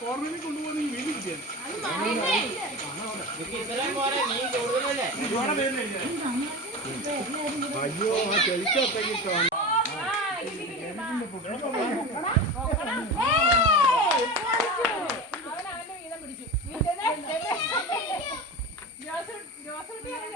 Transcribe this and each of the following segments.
കോർണറിൽ കൊണ്ടുപോകുന്ന ഈ നീ കൂടുതലല്ലേ? അയ്യോ ആ ചെളിക്കത്തേക്ക് ഇഷ്ടമാണ് ഒന്നിക്കാത്തിക്കോ പോകുന്നില്ല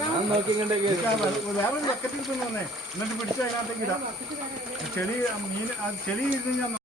ഞാൻ ബക്കറ്റിൽ എന്നിട്ട് പിടിച്ച് ചെളി മീൻ ചെളി ഇരുന്ന്